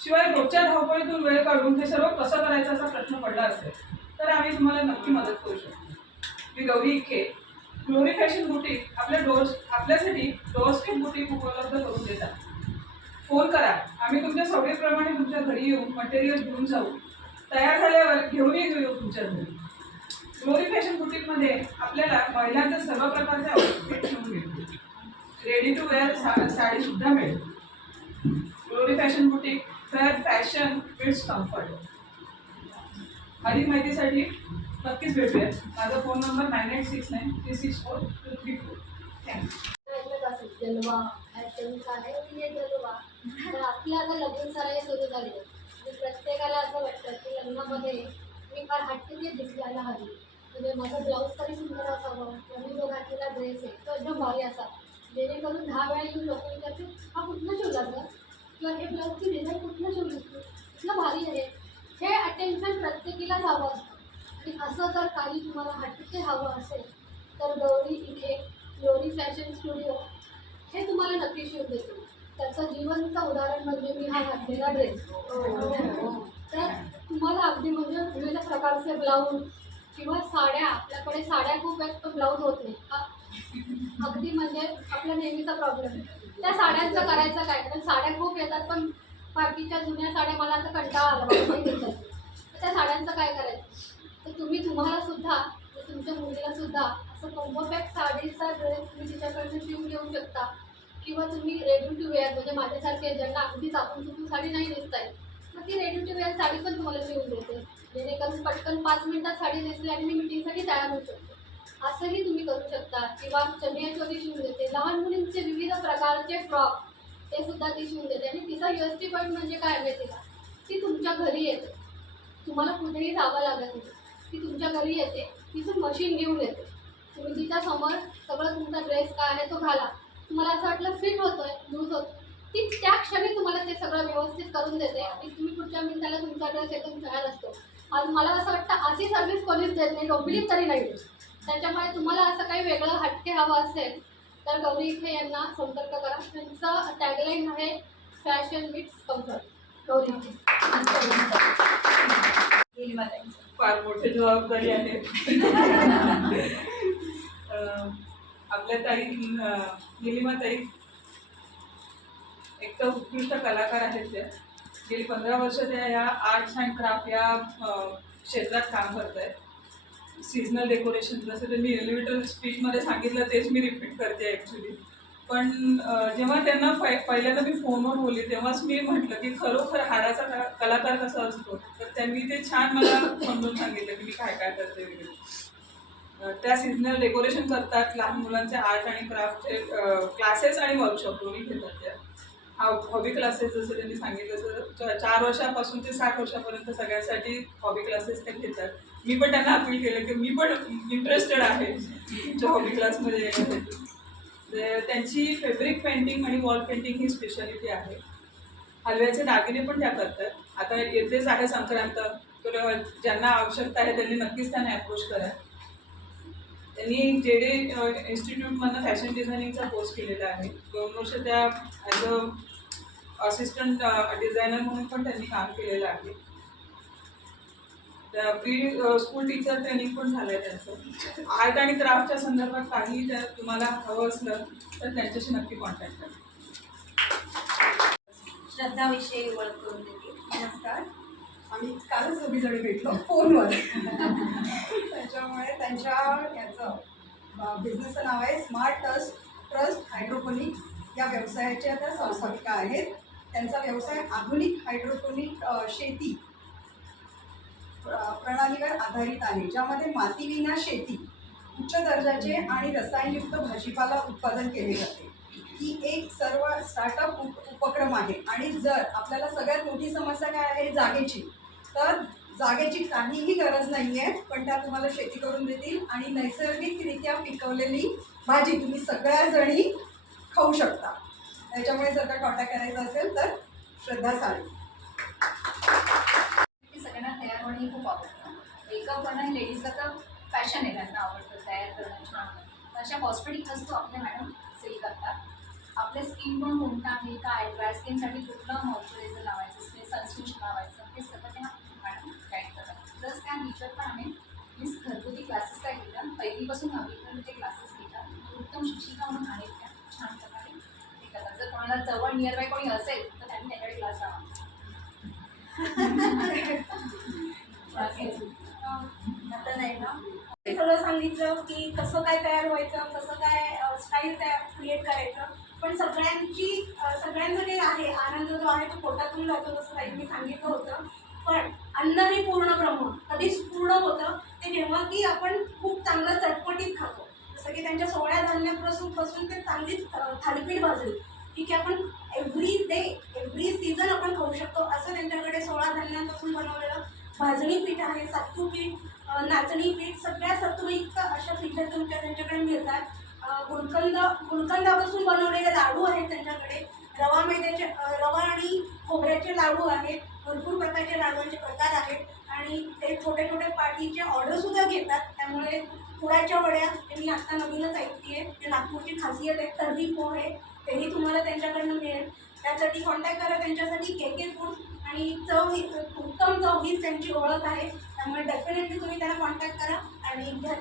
शिवाय रोजच्या धावपळीतून वेळ काढून हे सर्व कसं करायचं असा प्रश्न पडला असेल तर आम्ही तुम्हाला नक्की मदत करू शकतो. मी गौरी इखे, ग्लोरी फॅशन बुटीक आपल्यासाठी डोअरस्टेप बुटीक उपलब्ध करून देतात. फोन करा, आम्ही तुमच्या सवडीप्रमाणे तुमच्या घरी येऊन मटेरियल घेऊन जाऊ. तयार झाल्यावर घेऊनही घेऊ तुमच्या घरी. ग्लोरी फॅशन बुटीकमध्ये आपल्याला महिलांचे सर्व प्रकारचे आउटफिट मिळून मिळतील. रेडी टू वेअर साडी सुद्धा मिळेल. Glory fashion boutique, wear fashion with comfort. अधिक माहितीसाठी नक्कीच भेटूया. माझा phone number 9869364234. Thank you. Jalwa fashion आहे की हे जलवा तर आपल्या आता लग्न सराई सुरू झाली आहे. म्हणजे प्रत्येकाला असं वाटतं की लग्नामध्ये मी फार हटके दिसायला हवी. म्हणजे माझा ब्लाऊज तरी सुंदर असावं किंवा मी जो घातलेला ड्रेस आहे तो एकदम भारी असा, जेणेकरून 10 वेळा येऊन लोक विचारतील हा कुठनं शिवला गं, किंवा हे ब्लाऊजची डिझाईन कुठनं शिवली इतकं भारी आहे. हे अटेन्शन प्रत्येकीलाच हवं असतं. आणि असं जर काही तुम्हाला हटके हवं असेल तर गौरी इथे ग्लोरी फॅशन स्टुडिओ हे तुम्हाला नक्की शिवून देतील. त्याचं जिवंत उदाहरण म्हणजे मी हा घातलेला ड्रेस. तर तुम्हाला अगदी म्हणजे विविध प्रकारचे ब्लाऊज किंवा साड्या, आपल्याकडे साड्या खूप आहेत पण ब्लाऊज होत नाही. अगदी म्हणजे आपला नेहमीचा प्रॉब्लेम आहे. त्या साड्यांचं करायचं काय, कारण साड्या खूप येतात पण बाकीच्या जुन्या साड्या मला आता कंटाळा आला तर त्या साड्यांचं काय करायचं. तर तुम्हाला सुद्धा तुमच्या मुलीला सुद्धा असं कॉम्बो पॅक साडीचा ड्रेस तुम्ही तिच्याकडनं शिवून घेऊ शकता. किंवा तुम्ही रेडी टू वेअर म्हणजे माझ्यासारखे ज्यांना अगदीच आपण चुकून साडी नाही नेसता येत, मग ती रेडी टू वेअर साडी पण तुम्हाला शिवून देते, जेणेकरून पटकन 5 मिनिटात साडी नेसली आणि मी मिटिंगसाठी तयार होऊ शकते. असंही तुम्ही करू शकता. किंवा चनिया चोली शिवून देते. लहान मुलींचे विविध प्रकारचे फ्रॉक ते सुद्धा ती शिवून देते. आणि तिचा USP पॉईंट म्हणजे काय आहे तिला, ती तुमच्या घरी येते, तुम्हाला कुठेही जावं लागत नाही. ती तुमच्या घरी येते, तिचं मशीन घेऊन येते, तुम्ही तिच्यासमोर सगळं तुमचा ड्रेस काय आहे तो घाला, तुम्हाला असं वाटलं फिट होतोय, लूज होतो, ती त्या क्षणी तुम्हाला ते सगळं व्यवस्थित करून देते. आणि तुम्ही पुढच्या मिनिटाला तुमचा ड्रेस एकदम तयार असतो. आणि मला असं वाटतं अशी सर्व्हिस कोणीच देत नाही, डोंबिवलीत तरी नाही देत. त्याच्यामुळे तुम्हाला असं काही वेगळं हटके हवं असेल तर गौरी इथे यांना संपर्क करा. त्यांचं टॅगलाईन आहे फॅशन विथ्स कम्फर्ट. गौरी इथे फार मोठी जबाबदारी आहे. आपल्या ताई निलिमाताई एक तर उत्कृष्ट कलाकार आहेत. त्या गेली 15 वर्ष त्या या आर्ट्स अँड क्राफ्ट या क्षेत्रात काम करत आहेत. सीझनल डेकोरेशन, जसं त्यांनी एलिव्हेटर स्पीचमध्ये सांगितलं तेच मी रिपीट करते ॲक्च्युली. पण जेव्हा त्यांना पहिल्यांदा मी फोनवर बोलली तेव्हाच मी म्हटलं की खरोखर हाडाचा कलाकार कसा असतो. तर त्यांनी ते छान मला समजून सांगितलं की मी काय काय करते वगैरे. त्या सीझनल डेकोरेशन करतात, लहान मुलांचे आर्ट आणि क्राफ्टचे क्लासेस आणि वर्कशॉप दोन्ही घेतात त्या. हॉबी क्लासेस जसं त्यांनी सांगितलं तसं 4 वर्षापासून ते 60 वर्षापर्यंत सगळ्यासाठी हॉबी क्लासेस ते घेतात. मी पण त्यांना अपील केलं की मी पण इंटरेस्टेड आहे तुमच्या हॉबी क्लासमध्ये येण्यासाठी. त्यांची फॅब्रिक पेंटिंग आणि वॉल पेंटिंग ही स्पेशालिटी आहे. हलव्याचे दागिने पण त्या करतात. आता येतेच आहे संक्रांत, तर ज्यांना आवश्यकता आहे त्यांनी नक्कीच त्यांना अप्रोच करा. त्यांनी JD इन्स्टिट्यूटमधनं फॅशन डिझायनिंगचा कोर्स केलेला आहे. 2 वर्ष त्या ॲज असिस्टंट डिझायनर म्हणून पण त्यांनी काम केलेलं आहे. त्या प्री स्कूल टीचर ट्रेनिंग पण झालं आहे त्यांचं. आर्ट आणि क्राफ्टच्या संदर्भात काही तुम्हाला हवं असलं तर त्यांच्याशी नक्की कॉन्टॅक्ट करा. श्रद्धाविषयी ओळख करून देते. नमस्कार. आम्ही कालच दोघीजणी भेटलो फोनवर. त्याच्यामुळे त्यांच्या याचं बिझनेसचं नाव आहे स्मार्ट ट्रस्ट हायड्रोपोनिक. या व्यवसायाच्या त्या संस्थापिका आहेत. त्यांचा व्यवसाय आधुनिक हायड्रोपोनिक शेती प्रणालीवर आधारित आहे, ज्यामध्ये मातीविना शेती, उच्च दर्जाचे आणि रसायनयुक्त भाजीपाला उत्पादन केले जाते. ही एक सर्व स्टार्टअप उपक्रम आहे. आणि जर आपल्याला सगळ्यात मोठी समस्या काय आहे जागेची, तर जागेची काहीही गरज नाही आहे, पण त्या तुम्हाला शेती करून देतील आणि नैसर्गिकरित्या पिकवलेली भाजी तुम्ही सगळ्याजणी खाऊ शकता. त्याच्यामुळे जर का कॉन्टॅक्ट करायचा असेल तर श्रद्धा साळी. सगळ्यांना तयार होणं खूप आवडतं. मेकअप करणं लेडीजला तर फॅशन आहे, त्यांना आवडतं तयार करणं छान. अशा कॉस्मेटिक वस्तू आपल्या मॅडम सेल करतात. आपल्या स्किन पण कोणतं आहे, काय ड्राय स्किनसाठी कुठलं मॉइश्चरायझर लावायचं असते, कन्स्टिट्यूशन लावायचं हे सगळं त्या मॅडम गाईड करतात. प्लस त्या टीचर पण आम्ही मीन्स घरगुती क्लासेस काय घेतात, पहिलीपासून 9वीपर्यंत ते क्लासेस घेतात. उत्तम शिक्षिका म्हणून आहेत त्या, छान प्रकारे हे करतात. जर कोणाला जवळ नियर बाय कोणी असेल तर त्यांनी त्याकडे क्लास लावा. आता नाही ना ते सगळं सांगितलं की कसं काय तयार व्हायचं, कसं काय स्टाईल तयार क्रिएट करायचं. पण सगळ्यांचं जे आहे आनंद जो आहे तो पोटातून जातो, जसं ताईंनी सांगितलं होतं. पण अन्न हे पूर्ण ब्रह्म कधीच पूर्ण होतं ते जेव्हा की आपण खूप चांगलं चटपटीत खातो. जसं की त्यांच्या 16 धान्यापासून ते चांगलीच थालीपीठ भाजली, ठीक आहे. आपण एव्हरी डे एव्हरी सीझन आपण खाऊ शकतो असं त्यांच्याकडे 16 धान्यांपासून बनवलेलं भाजणी पीठ आहे, सत्तू पीठ, नाचणी पीठ, सगळ्या सत्वयुक्त अशा पिठ्या त्यांच्याकडे मिळतात. गुलकंदापासून बनवलेले लाडू आहेत त्यांच्याकडे. रवा आणि खोबऱ्याचे लाडू आहेत. भरपूर प्रकारचे लाडूंचे प्रकार आहेत आणि ते छोटे छोटे पार्टीचे ऑर्डरसुद्धा घेतात. त्यामुळे पुराच्या वड्या मी आत्ता नवीनच ऐकते आहे, ते नागपूरची खासियत आहे. तर्री पोहे तेही तुम्हाला त्यांच्याकडनं मिळेल. त्यासाठी कॉन्टॅक्ट करा त्यांच्यासाठी. KK फूड्स आणि उत्तम चव हीच त्यांची ओळख आहे. त्यामुळे डेफिनेटली तुम्ही त्यांना कॉन्टॅक्ट करा आणि घ्या.